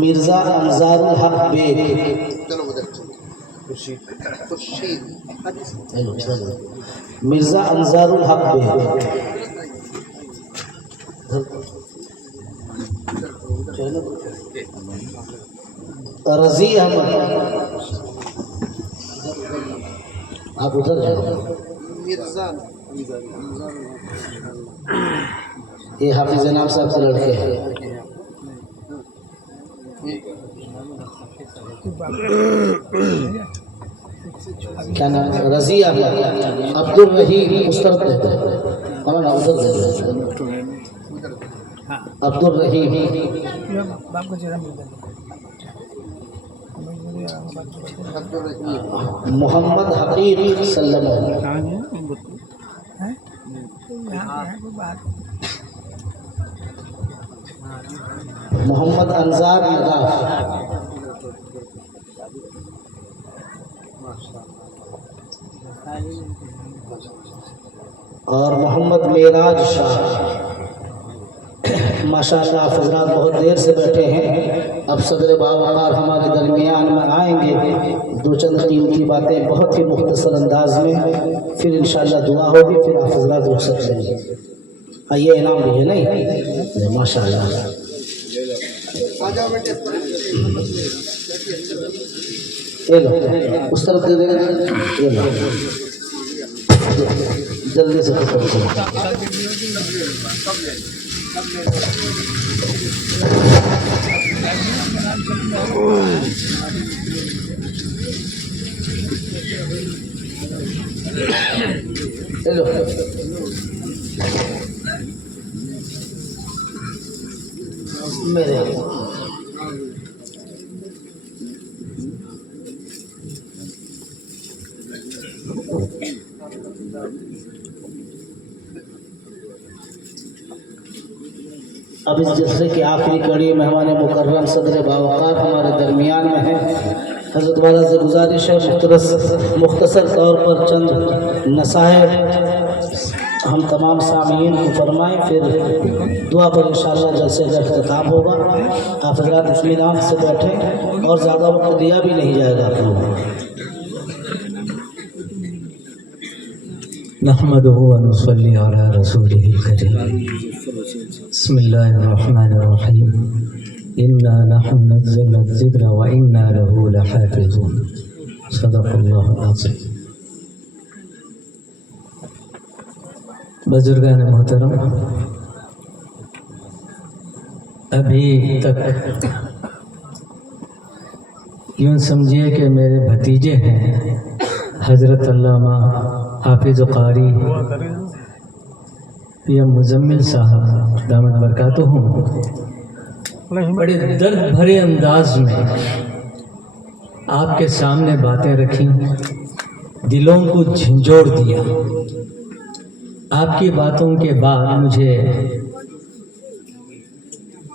مرزا انصار الحق بیگ، مرزا انصار الحق بیگ، رضی احمد، آپ ادھر ہیں، یہ حافظ نام صاحب کے لڑکے ہیں، کیا نام ہے؟ رضی احمد، عبد الرحیم، اس طرف کہتے ہیں، ہمارا ادھر کہتے ہیں، عبد الرحیم، محمد حقیق سلم، محمد انصار نگاف، اور محمد معراج شاہ۔ ماشاءاللہ آپ حضرات بہت دیر سے بیٹھے ہیں، اب صدر باوقار ہمارے درمیان میں آئیں گے، دو چند قیمتی باتیں بہت ہی مختصر انداز میں، پھر انشاءاللہ دعا ہوگی، پھر آپ حضرات رخصت لیں گے۔ یہ انعام بھی ہے نہیں؟ ماشاءاللہ، یہ لو اس طرف دے دیں گے، یہ لو جلدی سے ختم کرو۔ ہیلو میرے اب اس جلسے کی آخری کڑی مہمان مکرم صدر باوقار ہمارے درمیان میں ہیں۔ حضرت والا سے گزارش ہے مختصر طور پر چند نصائح ہم تمام سامعین کو فرمائیں، پھر دعا پر انشاءاللہ جلسے کا اختتام ہوگا۔ آپ حضرات اطمینان سے بیٹھیں اور زیادہ وقت دیا بھی نہیں جائے گا آپ لوگوں کو۔ نحمده ونصلي على رسوله الكريم بسم الله الرحمن الرحيم إنا نحن نزلنا الذكر وإنا له لحافظون صدق الله العظيم۔ بزرگان محترم، ابھی تک یوں سمجھیے کہ میرے بھتیجے ہیں حضرت علامہ حافظ قاری پی ایم مزمل صاحب دامت برکاتہم بڑے درد بھرے انداز میں آپ کے سامنے باتیں رکھیں، دلوں کو جھنجھوڑ دیا۔ آپ کی باتوں کے بعد مجھے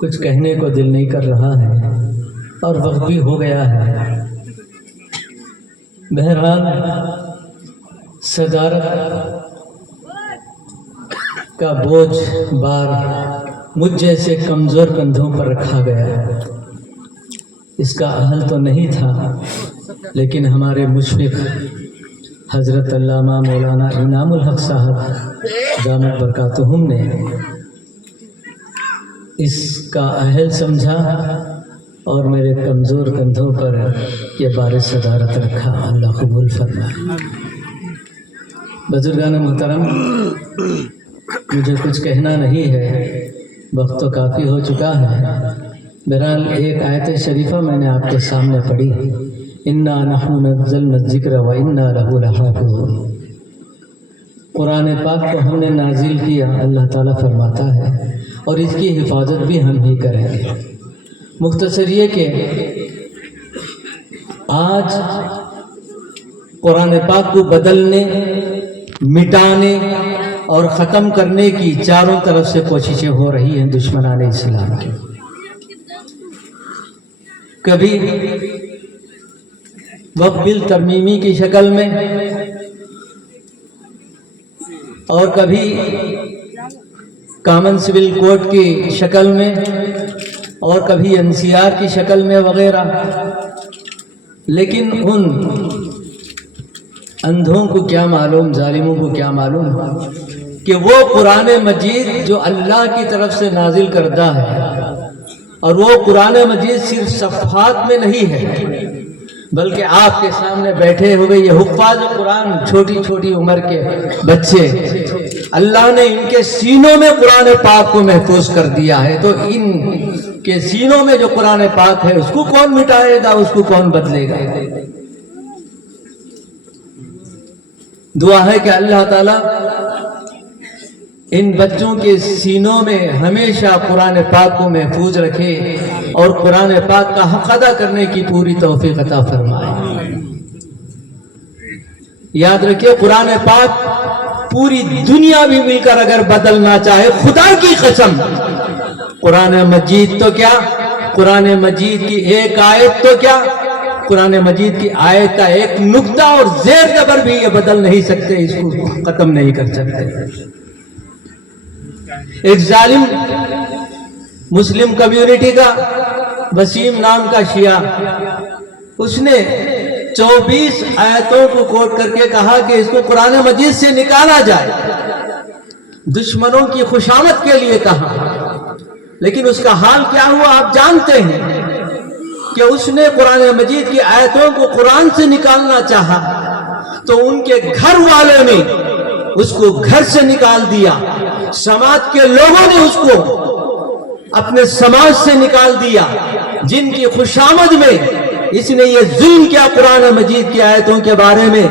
کچھ کہنے کو دل نہیں کر رہا ہے اور وقت بھی ہو گیا ہے۔ بہرحال صدارت کا بوجھ بار مجھ جیسے کمزور کندھوں پر رکھا گیا۔ اس کا اہل تو نہیں تھا، لیکن ہمارے مشفق حضرت علامہ مولانا انعام الحق صاحب دامت برکاتہم نے اس کا اہل سمجھا اور میرے کمزور کندھوں پر یہ بار صدارت رکھا۔ اللہ قبول فرمائے۔ بزرگان محترم، مجھے کچھ کہنا نہیں ہے، وقت تو کافی ہو چکا ہے۔ بہرحال ایک آیت شریفہ میں نے آپ کے سامنے پڑھی، انا نحن نزلنا الذکر وانا لہ لحافظون۔ قرآن پاک کو ہم نے نازل کیا، اللہ تعالیٰ فرماتا ہے، اور اس کی حفاظت بھی ہم ہی کریں گے۔ مختصر یہ کہ آج قرآن پاک کو بدلنے، مٹانے اور ختم کرنے کی چاروں طرف سے کوششیں ہو رہی ہیں دشمنان اسلام کی۔ کبھی وقف بل ترمیمی کی شکل میں، اور کبھی کامن سول کوڈ کی شکل میں، اور کبھی NCR کی شکل میں وغیرہ، لیکن ان اندھوں کو کیا معلوم، ظالموں کو کیا معلوم کہ وہ قرآن مجید جو اللہ کی طرف سے نازل کردہ ہے، اور وہ قرآن مجید صرف صفحات میں نہیں ہے بلکہ آپ کے سامنے بیٹھے ہوئے یہ حفاظ قرآن، چھوٹی چھوٹی عمر کے بچے، اللہ نے ان کے سینوں میں قرآن پاک کو محفوظ کر دیا ہے، تو ان کے سینوں میں جو قرآن پاک ہے اس کو کون مٹائے گا، اس کو کون بدلے گا؟ دعا ہے کہ اللہ تعالیٰ ان بچوں کے سینوں میں ہمیشہ قرآن پاک کو محفوظ رکھے اور قرآن پاک کا حق ادا کرنے کی پوری توفیق عطا فرمائے۔ یاد رکھیے، قرآن پاک پوری دنیا بھی مل کر اگر بدلنا چاہے، خدا کی قسم، قرآن مجید تو کیا، قرآن مجید کی ایک آیت تو کیا، قرآن مجید کی آیت کا ایک نقطہ اور زیر زبر بھی یہ بدل نہیں سکتے، اس کو ختم نہیں کر سکتے۔ ایک ظالم مسلم کمیونٹی کا وسیم نام کا شیعہ، اس نے 24 آیتوں کو کوٹ کر کے کہا کہ اس کو قرآن مجید سے نکالا جائے، دشمنوں کی خوشامد کے لیے کہا، لیکن اس کا حال کیا ہوا آپ جانتے ہیں کہ اس نے قرآن مجید کی آیتوں کو قرآن سے نکالنا چاہا تو ان کے گھر والوں نے اس کو گھر سے نکال دیا، سماج کے لوگوں نے اس کو اپنے سماج سے نکال دیا، جن کی خوشامد میں اس نے یہ ظلم کیا قرآن مجید کی آیتوں کے بارے میں،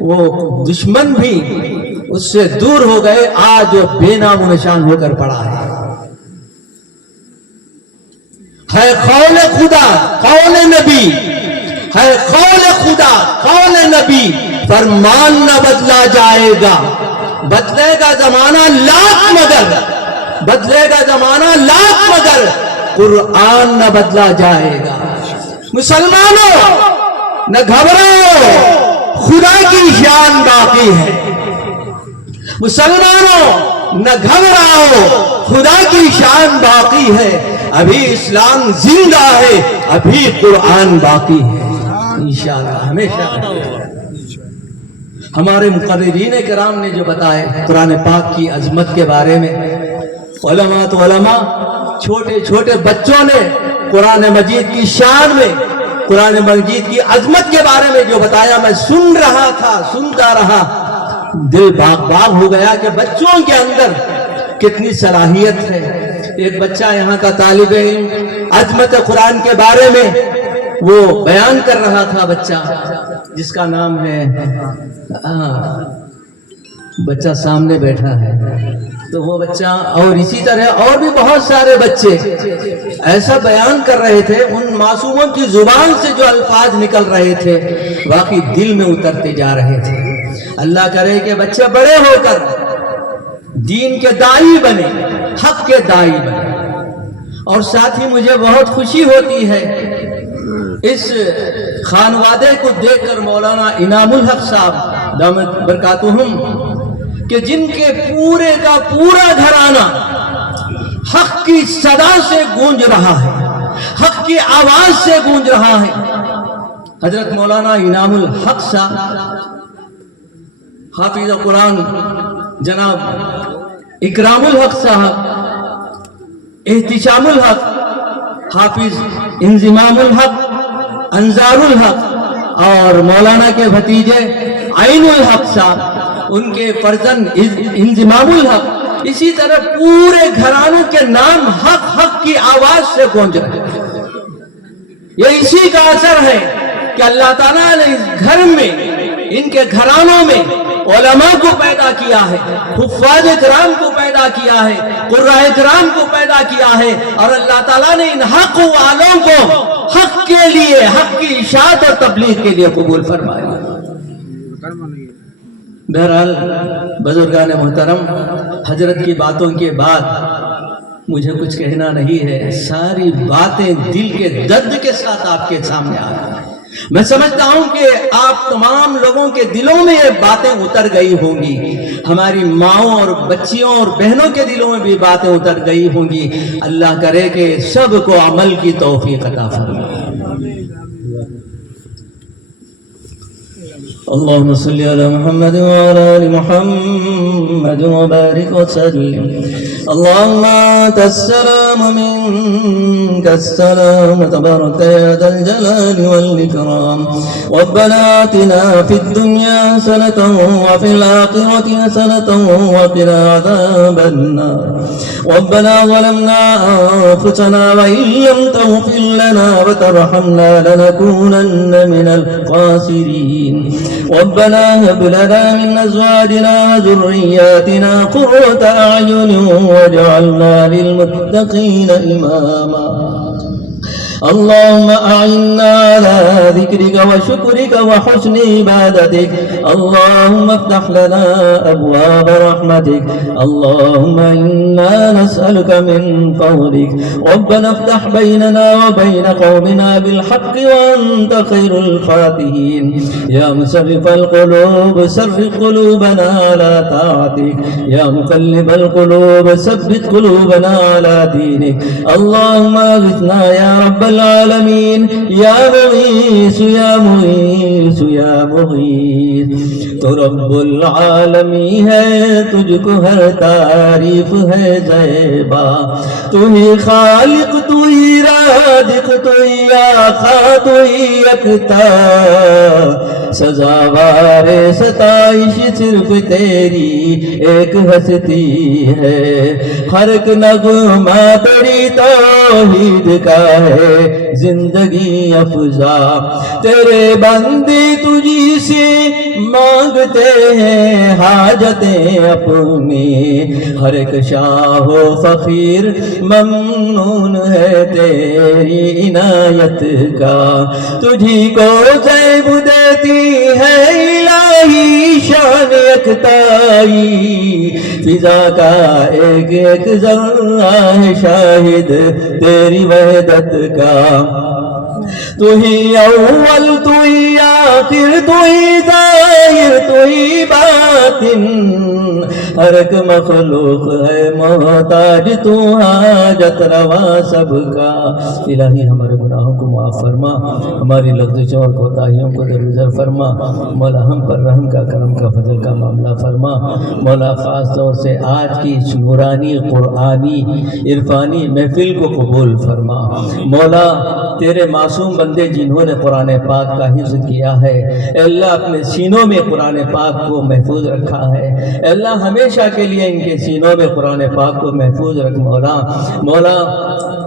وہ دشمن بھی اس سے دور ہو گئے، آج وہ بے نام و نشان ہو کر پڑا ہے قول خدا قول نبی، ہے قول خدا قول نبی، فرمان نہ بدلا جائے گا، بدلے گا زمانہ لاکھ مگر، بدلے گا زمانہ لاکھ مگر قرآن نہ بدلا جائے گا۔ مسلمانوں نہ گھبراؤ، خدا کی شان باقی ہے، مسلمانوں نہ گھبراؤ، خدا کی شان باقی ہے، ابھی اسلام زندہ ہے، ابھی قرآن باقی ہے، انشاءاللہ ہمیشہ۔ ہمارے مقررین کرام نے جو بتائے قرآن پاک کی عظمت کے بارے میں، علماء تو علماء، چھوٹے چھوٹے بچوں نے قرآن مجید کی شان میں، قرآن مجید کی عظمت کے بارے میں جو بتایا، میں سن رہا تھا، سنتا رہا، دل باغ باغ ہو گیا کہ بچوں کے اندر کتنی صلاحیت ہے۔ ایک بچہ یہاں کا طالب علم عظمت قرآن کے بارے میں وہ بیان کر رہا تھا، بچہ جس کا نام ہے، بچہ سامنے بیٹھا ہے، تو وہ بچہ اور اسی طرح اور بھی بہت سارے بچے ایسا بیان کر رہے تھے، ان معصوموں کی زبان سے جو الفاظ نکل رہے تھے واقعی دل میں اترتے جا رہے تھے۔ اللہ کرے کہ بچے بڑے ہو کر دین کے داعی بنے، حق کے داعی بنے۔ اور ساتھ ہی مجھے بہت خوشی ہوتی ہے اس خانوادے کو دیکھ کر، مولانا انعام الحق صاحب دامت برکاتہم، کہ جن کے پورے کا پورا گھرانہ حق کی صدا سے گونج رہا ہے، حق کی آواز سے گونج رہا ہے۔ حضرت مولانا انعام الحق صاحب، حافظ قرآن جناب اکرام الحق صاحب، احتشام الحق، حافظ انضمام الحق، انصار الحق، اور مولانا کے بھتیجے عین الحق صاحب، ان کے فرزند انضمام الحق، اسی طرح پورے گھرانوں کے نام حق حق کی آواز سے گونج رہے ہیں۔ یہ اسی کا اثر ہے کہ اللہ تعالیٰ نے اس گھر میں، ان کے گھرانوں میں علماء کو پیدا کیا ہے، حفاظ کرام کو پیدا کیا ہے، قرائے کرام کو پیدا کیا ہے، اور اللہ تعالیٰ نے ان حق والوں کو حق کے لیے، حق کی اشاعت اور تبلیغ کے لیے قبول فرمایا۔ بہرحال بزرگان محترم، حضرت کی باتوں کے بعد مجھے کچھ کہنا نہیں ہے، ساری باتیں دل کے درد کے ساتھ آپ کے سامنے آ رہی ہیں۔ میں سمجھتا ہوں کہ آپ تمام لوگوں کے دلوں میں یہ باتیں اتر گئی ہوں گی، ہماری ماؤں اور بچیوں اور بہنوں کے دلوں میں بھی باتیں اتر گئی ہوں گی۔ اللہ کرے کہ سب کو عمل کی توفیق عطا فرمائے۔ اللهم صل على محمد وعلى آل محمد وبارك وسلم۔ اللهم أنت السلام منك السلام تبارك يا ذا الجلال والإكرام۔ ربنا آتنا في الدنيا حسنة وفي الآخرة حسنة وقنا عذاب النار۔ ربنا ظلمنا أنفسنا وإن لم تغفر لنا وترحمنا لنكونن من الخاسرين۔ ربنا هب لنا من أزواجنا وذرياتنا قرة أعين واجعلنا للمتقين إماما۔ اللهم أعنا على ذكرك وشكرك وحسن عبادتك۔ اللهم افتح لنا أبواب رحمتك۔ اللهم إنا نسألك من فضلك ربنا افتح بيننا وبين قومنا بالحق وأنت خير الفاتحين۔ يا مسرف القلوب سرف قلوبنا على طاعتك، يا مقلب القلوب ثبت قلوبنا على دينك۔ اللهم اغثنا يا رب العالمین، یا مغیث یا مغیث یا مغیث۔ تو رب العالمی ہے، تجھ کو ہر تعریف ہے زیبا۔ تو ہی خالق، تو ہی رازق، تو ہی آقا، تو ہی یکتا۔ سزاوار ستائش صرف تیری ایک ہستی ہے، ہر ایک نغمہ تیری توحید کا ہے زندگی افزا۔ تیرے بندے تجھی سے مانگتے ہیں حاجتیں اپنی، ہر ایک شاہ و فقیر ممنون ہے تیری عنایت کا۔ تجھی کو زیب دیتی ہے الہی شان یکتائی، فضا کا ایک ایک ذرہ ہے شاہد تیری وحدت کا۔ تو ہی اول، تو ہی آخر، تو ہی ظاہر، تو ہی باطن، ہر ایک مخلوق ہے محتاج، تو حاجت روا سب کا۔ الہی ہمارے گناہوں کو معاف فرما، ہماری لغزشوں اور کوتاہیوں کو درگزر فرما۔ مولا ہم پر رحم کا، کرم کا، فضل کا معاملہ فرما۔ مولا خاص طور سے آج کی اس نورانی قرآنی عرفانی محفل کو قبول فرما۔ مولا تیرے معصوم بندے جنہوں نے قرآن پاک کا حفظ کیا ہے، اے اللہ اپنے سینوں میں قرآن پاک کو محفوظ رکھا ہے، اے اللہ ہمیشہ کے لیے ان کے سینوں میں قرآن پاک کو محفوظ رکھ۔ مولا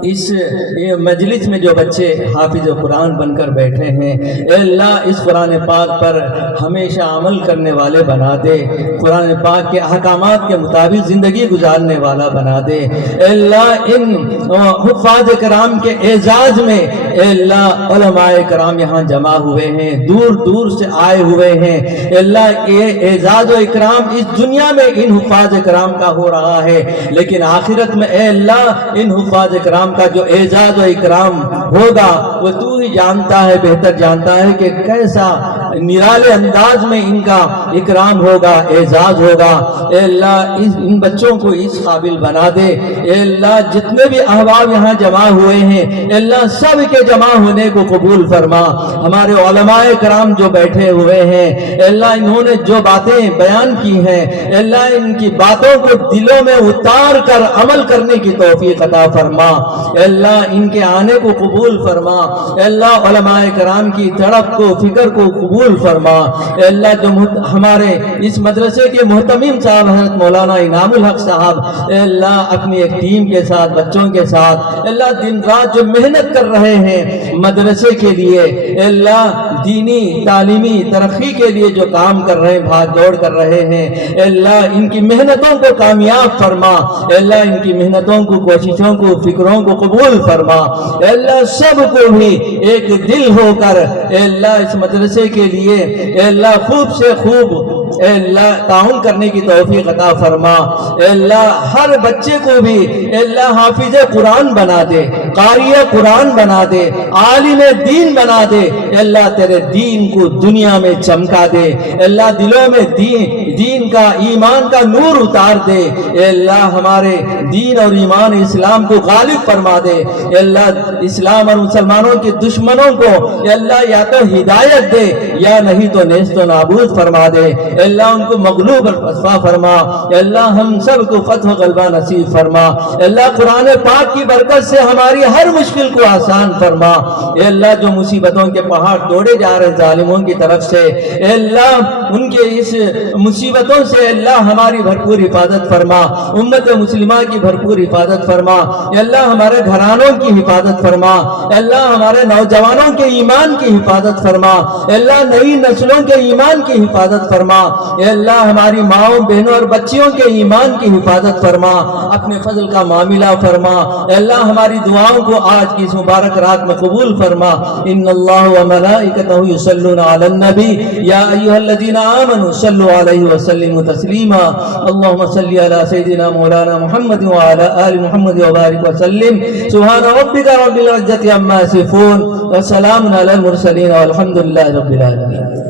اس مجلس میں جو بچے حافظ قرآن بن کر بیٹھے ہیں، اے اللہ اس قرآن پاک پر ہمیشہ عمل کرنے والے بنا دے، قرآن پاک کے احکامات کے مطابق زندگی گزارنے والا بنا دے۔ اے اللہ ان حفاظ کرام کے اعزاز میں، اے اللہ علماء کرام یہاں جمع ہوئے ہیں، دور دور سے آئے ہوئے ہیں، اے اللہ یہ اعزاز و اکرام اس دنیا میں ان حفاظ کرام کا ہو رہا ہے، لیکن آخرت میں اے اللہ ان حفاظ کرام کا جو اعزاز و اکرام ہوگا وہ تو ہی جانتا ہے، بہتر جانتا ہے کہ کیسا نرالے انداز میں ان کا اکرام ہوگا، اعزاز ہوگا۔ اے اللہ ان بچوں کو اس قابل بنا دے۔ اے اللہ جتنے بھی احباب یہاں جمع ہوئے ہیں، اے اللہ سب کے جمع ہونے کو قبول فرما۔ ہمارے علماء کرام جو بیٹھے ہوئے ہیں، اے اللہ انہوں نے جو باتیں بیان کی ہیں، اے اللہ ان کی باتوں کو دلوں میں اتار کر عمل کرنے کی توفیق عطا فرما۔ اے اللہ ان کے آنے کو قبول فرما۔ اے اللہ علماء کرام کی تڑپ کو، فکر کو قبول فرما۔ اے اللہ جو ہمارے اس مدرسے کے محتمم صاحب حضرت مولانا انعام الحق صاحب، اے اللہ اپنی ایک ٹیم کے ساتھ، بچوں کے ساتھ، اے اللہ دن رات جو محنت کر رہے ہیں مدرسے کے لیے، اے اللہ دینی تعلیمی ترقی کے لیے جو کام کر رہے ہیں، بھاگ دوڑ کر رہے ہیں، اے اللہ ان کی محنتوں کو کامیاب فرما۔ اے اللہ ان کی محنتوں کو، کوششوں کو، فکروں کو قبول فرما۔ اے اللہ سب کو بھی ایک دل ہو کر اے اللہ اس مدرسے کے لیے اے اللہ خوب سے خوب اے اللہ تعاون کرنے کی توفیق عطا فرما، اے اللہ ہر بچے کو بھی اے اللہ حافظ قرآن بنا دے، قاری قرآن بنا دے، عالم دین بنا دے، اے اللہ تیرے دین کو دنیا میں چمکا دے، اے اللہ دلوں میں دین کا ایمان کا نور اتار دے، اے اللہ ہمارے دین اور ایمان اسلام کو غالب فرما دے، اے اللہ اسلام اور مسلمانوں کے دشمنوں کو اے اللہ یا تو ہدایت دے یا نہیں تو نیست و نابود فرما دے، اے اللہ ان کو مغلوب اور رسوا فرما، اے اللہ ہم سب کو فتح و غلبہ نصیب فرما، اے اللہ قرآن پاک کی برکت سے ہماری ہر مشکل کو آسان فرما، اے اللہ جو مصیبتوں کے پہاڑ توڑے جا رہے ظالموں کی طرف سے، اے اللہ ان کے اس مصیبتوں سے اے اللہ ہماری بھرپور حفاظت فرما، امت مسلمہ کی بھرپور حفاظت فرما، اے اللہ ہمارے گھرانوں کی حفاظت فرما، اے اللہ ہمارے نوجوانوں کے ایمان کی حفاظت فرما، اے اللہ نئی نسلوں کے ایمان کی حفاظت فرما، اے اللہ ہماری ماؤں بہنوں اور بچیوں کے ایمان کی حفاظت فرما، اپنے فضل کا معاملہ فرما، اے اللہ ہماری دعاؤں کو آج کی اس مبارک رات میں قبول فرما۔ ان اللہ و ملائکتہ یصلون علی النبی یا ایھا الذین آمنوا صلوا علیہ وسلموا تسلیما، اللهم صل علی سیدنا مولانا محمد وعلی آل محمد وبارک وسلم، سبحان ربک رب العزة عما یصفون وسلام علی المرسلین والحمد للہ رب العالمین۔